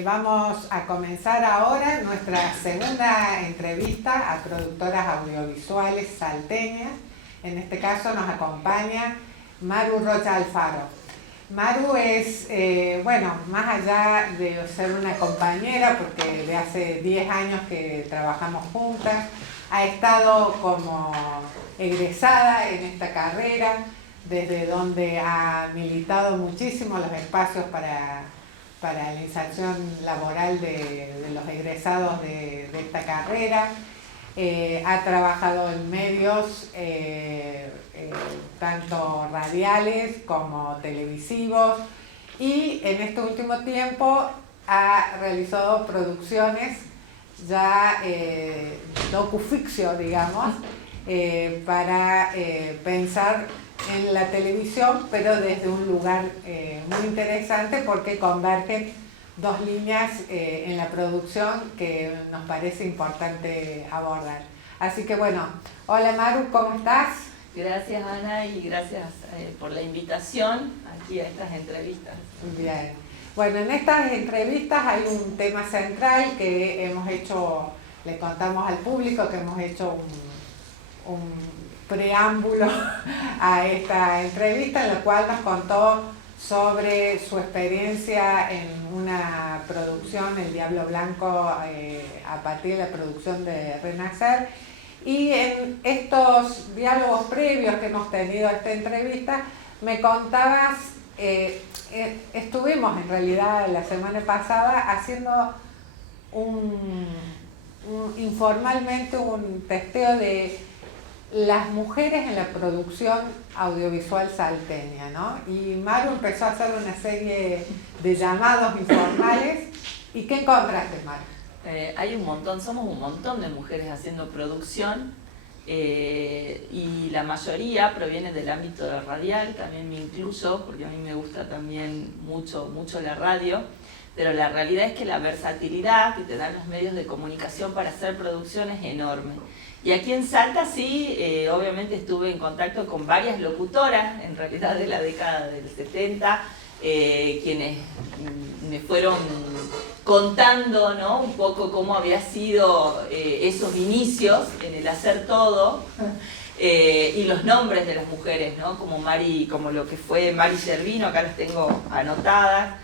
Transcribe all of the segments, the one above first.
Vamos a comenzar ahora nuestra segunda entrevista a productoras audiovisuales salteñas. En este caso nos acompaña Maru Rocha Alfaro. Maru es, más allá de ser una compañera, porque de hace 10 años que trabajamos juntas, ha estado como egresada en esta carrera, desde donde ha militado muchísimo los espacios para la inserción laboral de los egresados de esta carrera. Ha trabajado en medios tanto radiales como televisivos, y en este último tiempo ha realizado producciones ya docuficción, digamos, para pensar en la televisión, pero desde un lugar muy interesante, porque convergen dos líneas en la producción que nos parece importante abordar. Así que bueno, hola Maru, ¿cómo estás? Gracias Ana, y gracias por la invitación aquí a estas entrevistas. Bien, bueno, en estas entrevistas hay un tema central que hemos hecho, le contamos al público que hemos hecho un preámbulo a esta entrevista, en la cual nos contó sobre su experiencia en una producción, El Diablo Blanco, a partir de la producción de Renacer. Y en estos diálogos previos que hemos tenido a esta entrevista, me contabas, estuvimos en realidad la semana pasada haciendo informalmente un testeo de las mujeres en la producción audiovisual salteña, ¿no? Y Maru empezó a hacer una serie de llamados informales. ¿Y qué encontraste, Maru? Hay un montón, somos un montón de mujeres haciendo producción, y la mayoría proviene del ámbito radial, también me incluyo, porque a mí me gusta también mucho la radio, pero la realidad es que la versatilidad que te dan los medios de comunicación para hacer producción es enorme. Y aquí en Salta sí, obviamente estuve en contacto con varias locutoras, en realidad de la década del 70, quienes me fueron contando, ¿no?, un poco cómo había sido esos inicios en el hacer todo, y los nombres de las mujeres, ¿no?, como lo que fue Mari Gervino, acá las tengo anotadas,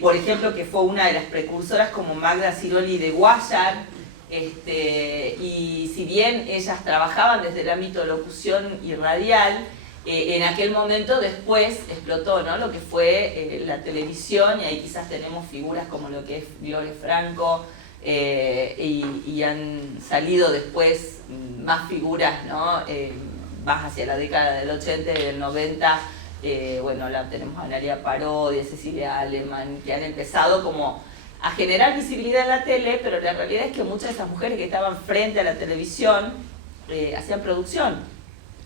por ejemplo, que fue una de las precursoras, como Magda Ciroli de Guayar. Y si bien ellas trabajaban desde el ámbito de locución y radial, en aquel momento después explotó, ¿no?, lo que fue la televisión, y ahí quizás tenemos figuras como lo que es Gloria Franco, y han salido después más figuras, ¿no?, más hacia la década del 80 y del 90, tenemos a Nadia Parodi, a Cecilia Aleman, que han empezado como a generar visibilidad en la tele, pero la realidad es que muchas de esas mujeres que estaban frente a la televisión hacían producción,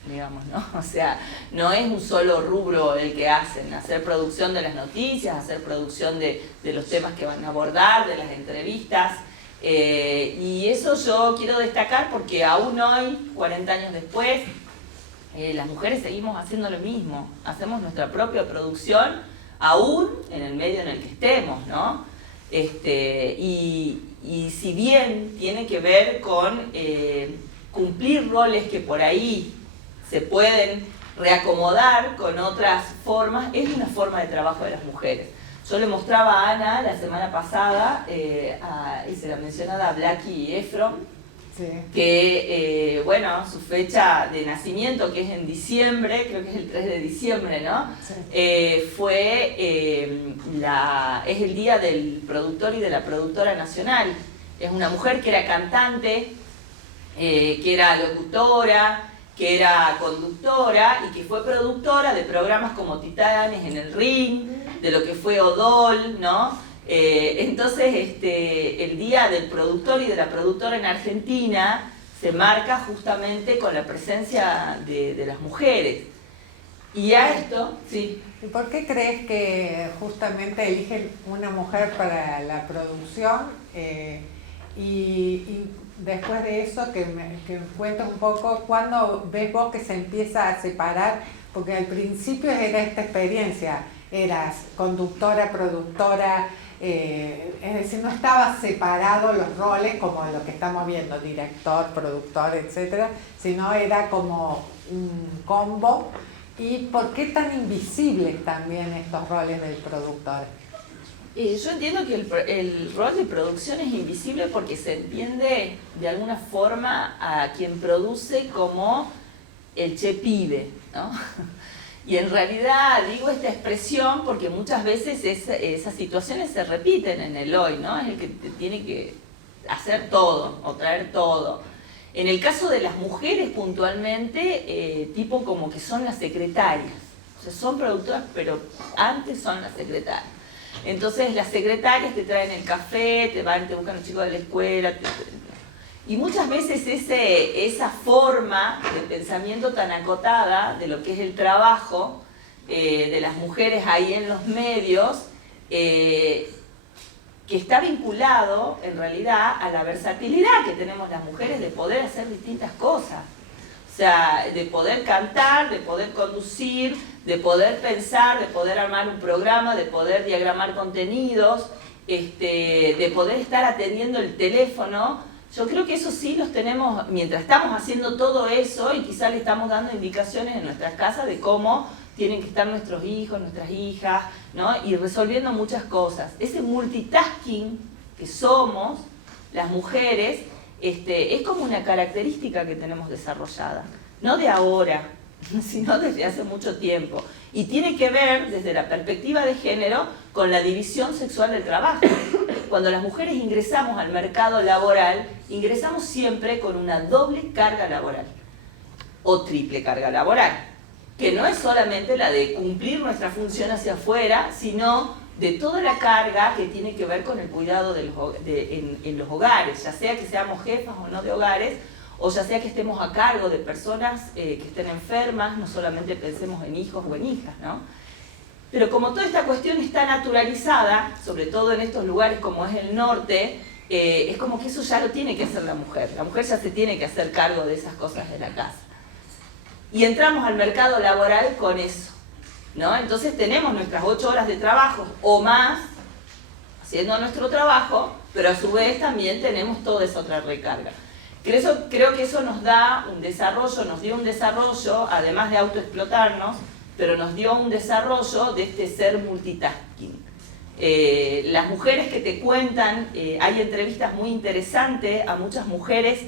digamos, ¿no? O sea, no es un solo rubro el que hacen, hacer producción de las noticias, hacer producción de los temas que van a abordar, de las entrevistas, y eso yo quiero destacar porque aún hoy, 40 años después, las mujeres seguimos haciendo lo mismo, hacemos nuestra propia producción, aún en el medio en el que estemos, ¿no? Y si bien tiene que ver con cumplir roles que por ahí se pueden reacomodar con otras formas, es una forma de trabajo de las mujeres. Yo le mostraba a Ana la semana pasada, y se la mencionaba a Blackie Efron, sí, que su fecha de nacimiento, que es en diciembre, creo que es el 3 de diciembre, ¿no? Sí. Es el día del productor y de la productora nacional. Es una mujer que era cantante, que era locutora, que era conductora y que fue productora de programas como Titanes en el Ring, de lo que fue Odol, ¿no? Entonces, el día del productor y de la productora en Argentina se marca justamente con la presencia de las mujeres. Y a esto, sí. ¿Y por qué crees que justamente eligen una mujer para la producción? Y después de eso, que cuentes un poco, ¿cuándo ves vos que se empieza a separar? Porque al principio era esta experiencia eras conductora, productora, es decir, no estaban separados los roles como lo que estamos viendo, director, productor, etcétera, sino era como un combo. ¿Y por qué tan invisibles también estos roles del productor? Yo entiendo que el rol de producción es invisible porque se entiende de alguna forma a quien produce como el che pibe, ¿no? Y en realidad digo esta expresión porque muchas veces esas situaciones se repiten en el hoy, ¿no? Es el que te tiene que hacer todo o traer todo. En el caso de las mujeres puntualmente, tipo como que son las secretarias. O sea, son productoras, pero antes son las secretarias. Entonces las secretarias te traen el café, te buscan los chicos de la escuela. Y muchas veces esa forma de pensamiento tan acotada de lo que es el trabajo de las mujeres ahí en los medios, que está vinculado en realidad a la versatilidad que tenemos las mujeres de poder hacer distintas cosas. O sea, de poder cantar, de poder conducir, de poder pensar, de poder armar un programa, de poder diagramar contenidos, de poder estar atendiendo el teléfono. Yo creo que eso sí los tenemos, mientras estamos haciendo todo eso, y quizás le estamos dando indicaciones en nuestras casas de cómo tienen que estar nuestros hijos, nuestras hijas, ¿no? Y resolviendo muchas cosas. Ese multitasking que somos las mujeres es como una característica que tenemos desarrollada, no de ahora, sino desde hace mucho tiempo. Y tiene que ver, desde la perspectiva de género, con la división sexual del trabajo. Cuando las mujeres ingresamos al mercado laboral, ingresamos siempre con una doble carga laboral, o triple carga laboral, que no es solamente la de cumplir nuestra función hacia afuera, sino de toda la carga que tiene que ver con el cuidado en los hogares, ya sea que seamos jefas o no de hogares, o ya sea que estemos a cargo de personas que estén enfermas, no solamente pensemos en hijos o en hijas, ¿no? Pero como toda esta cuestión está naturalizada, sobre todo en estos lugares como es el norte, es como que eso ya lo tiene que hacer la mujer ya se tiene que hacer cargo de esas cosas de la casa. Y entramos al mercado laboral con eso, ¿no? Entonces tenemos nuestras 8 horas de trabajo o más, haciendo nuestro trabajo, pero a su vez también tenemos toda esa otra recarga. Creo que eso nos da un desarrollo, nos dio un desarrollo, además de autoexplotarnos, pero nos dio un desarrollo de este ser multitasking. Las mujeres que te cuentan, hay entrevistas muy interesantes a muchas mujeres,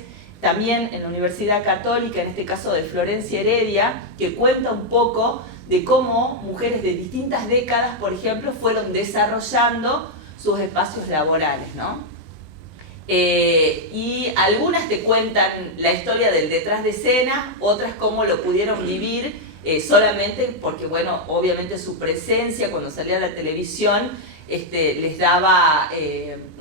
también en la Universidad Católica, en este caso de Florencia Heredia, que cuenta un poco de cómo mujeres de distintas décadas, por ejemplo, fueron desarrollando sus espacios laborales, ¿no? Y algunas te cuentan la historia del detrás de escena, otras cómo lo pudieron vivir solamente porque, bueno, obviamente su presencia cuando salía a la televisión les daba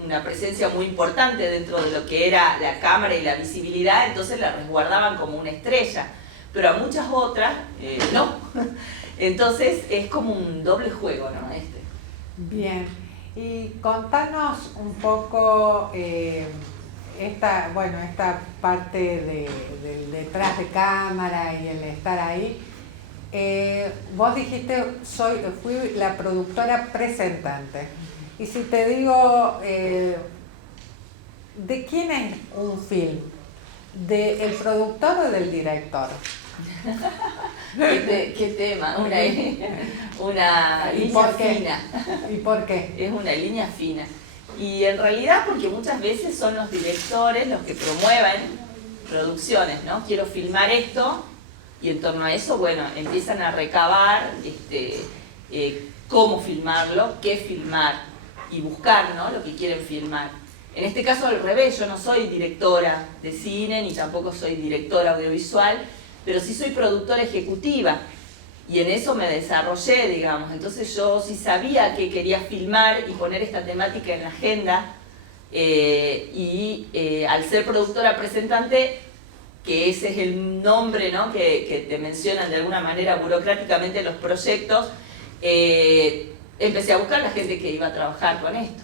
una presencia muy importante dentro de lo que era la cámara y la visibilidad, entonces la resguardaban como una estrella, pero a muchas otras no. Entonces es como un doble juego, ¿no? Bien, y contanos un poco esta parte del detrás de cámara y el estar ahí. Vos dijiste, fui la productora presentante. Y si te digo, ¿de quién es un film? ¿Del productor o del director? ¿Qué tema? Una línea fina. ¿Y por qué? Es una línea fina. Y en realidad porque muchas veces son los directores los que promueven producciones, ¿no? Quiero filmar esto. Y en torno a eso, bueno, empiezan a recabar cómo filmarlo, qué filmar y buscar, ¿no? Lo que quieren filmar. En este caso al revés, yo no soy directora de cine ni tampoco soy directora audiovisual, pero sí soy productora ejecutiva y en eso me desarrollé, digamos. Entonces yo sí sabía que quería filmar y poner esta temática en la agenda al ser productora presentante, que ese es el nombre, ¿no? que te mencionan de alguna manera burocráticamente los proyectos, empecé a buscar la gente que iba a trabajar con esto.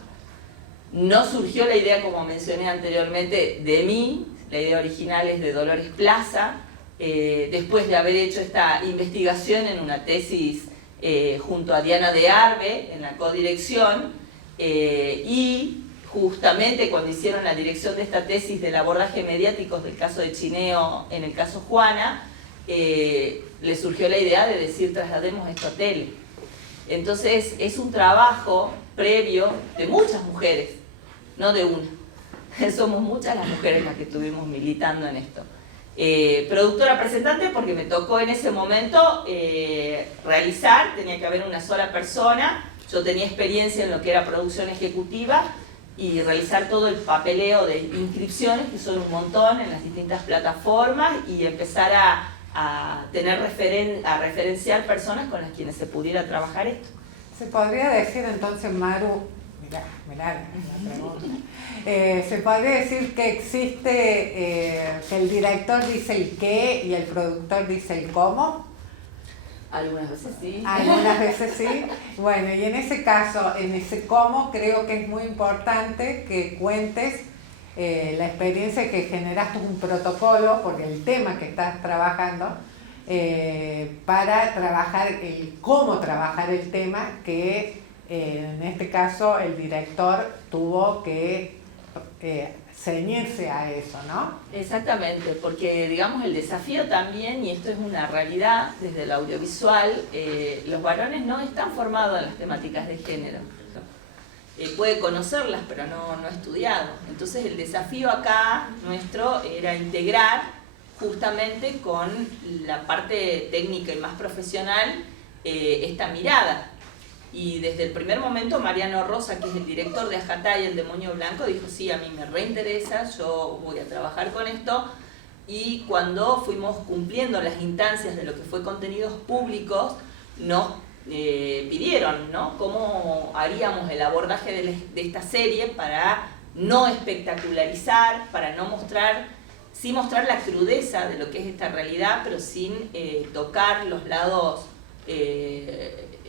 No surgió la idea, como mencioné anteriormente, de mí, la idea original es de Dolores Plaza, después de haber hecho esta investigación en una tesis junto a Diana de Arbe en la codirección, y justamente cuando hicieron la dirección de esta tesis del abordaje mediático del caso de Chineo en el caso Juana, le surgió la idea de decir traslademos esto a tele. Entonces es un trabajo previo de muchas mujeres, no de una. Somos muchas las mujeres las que estuvimos militando en esto. Productora presentante porque me tocó en ese momento realizar, tenía que haber una sola persona, yo tenía experiencia en lo que era producción ejecutiva y realizar todo el papeleo de inscripciones, que son un montón en las distintas plataformas, y empezar a referenciar personas con las quienes se pudiera trabajar esto. ¿Se podría decir entonces, Maru, mirá la pregunta, se podría decir que existe, que el director dice el qué y el productor dice el cómo? Algunas veces sí. Algunas veces sí. Bueno, y en ese caso, en ese cómo, creo que es muy importante que cuentes la experiencia que generaste un protocolo, porque el tema que estás trabajando, para trabajar cómo trabajar el tema, que en este caso el director tuvo que ceñirse a eso, ¿no? Exactamente, porque digamos el desafío también, y esto es una realidad desde el audiovisual, los varones no están formados en las temáticas de género. Puede conocerlas, pero no estudiado. Entonces el desafío acá nuestro era integrar justamente con la parte técnica y más profesional esta mirada. Y desde el primer momento Mariano Rosa, que es el director de Ajatay, el demonio blanco, dijo sí, a mí me reinteresa, yo voy a trabajar con esto. Y cuando fuimos cumpliendo las instancias de lo que fue contenidos públicos, nos pidieron, ¿no?, cómo haríamos el abordaje de esta serie para no espectacularizar, para no mostrar, sí mostrar la crudeza de lo que es esta realidad, pero sin tocar los lados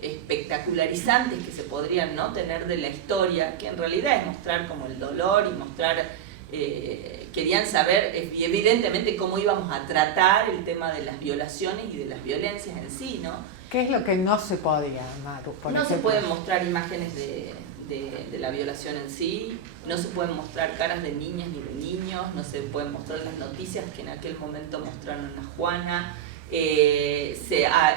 espectacularizantes que se podrían, ¿no?, tener de la historia, que en realidad es mostrar como el dolor y mostrar, querían saber evidentemente cómo íbamos a tratar el tema de las violaciones y de las violencias en sí, ¿no? ¿Qué es lo que no se podía, Maru? No se pueden mostrar imágenes de la violación en sí, no se pueden mostrar caras de niñas ni de niños, no se pueden mostrar las noticias que en aquel momento mostraron a Juana.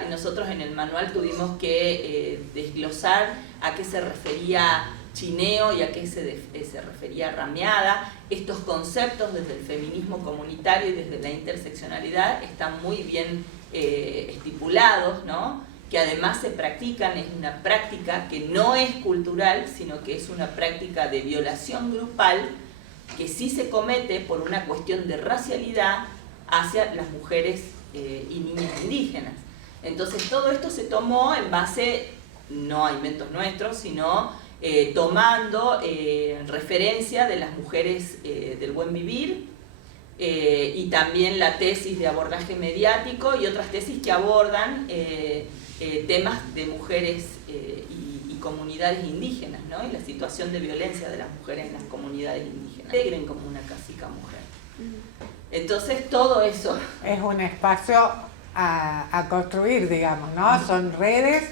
Nosotros en el manual tuvimos que desglosar a qué se refería Chineo y a qué se refería Rameada. Estos conceptos desde el feminismo comunitario y desde la interseccionalidad están muy bien estipulados, ¿no?, que además se practican, es una práctica que no es cultural, sino que es una práctica de violación grupal que sí se comete por una cuestión de racialidad hacia las mujeres y niñas indígenas. Entonces todo esto se tomó en base, no a inventos nuestros, sino tomando referencia de las mujeres del buen vivir, y también la tesis de abordaje mediático y otras tesis que abordan temas de mujeres y comunidades indígenas, ¿no?, y la situación de violencia de las mujeres en las comunidades indígenas. Integren como una casica mujer. Entonces todo eso es un espacio a construir, digamos, ¿no? Son redes,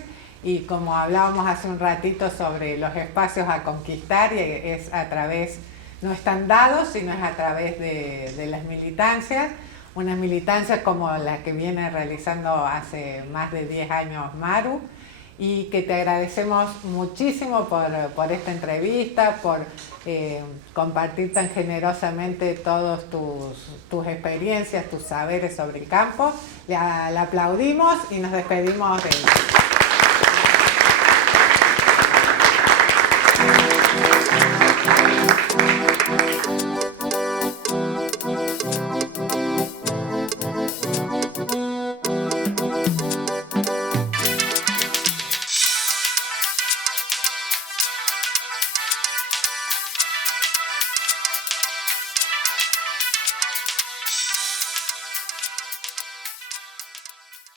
y como hablábamos hace un ratito sobre los espacios a conquistar, y es a través, no están dados, sino es a través de las militancias, unas militancias como la que viene realizando hace más de 10 años Maru, y que te agradecemos muchísimo por esta entrevista, por compartir tan generosamente todas tus experiencias, tus saberes sobre el campo. La aplaudimos y nos despedimos de ella.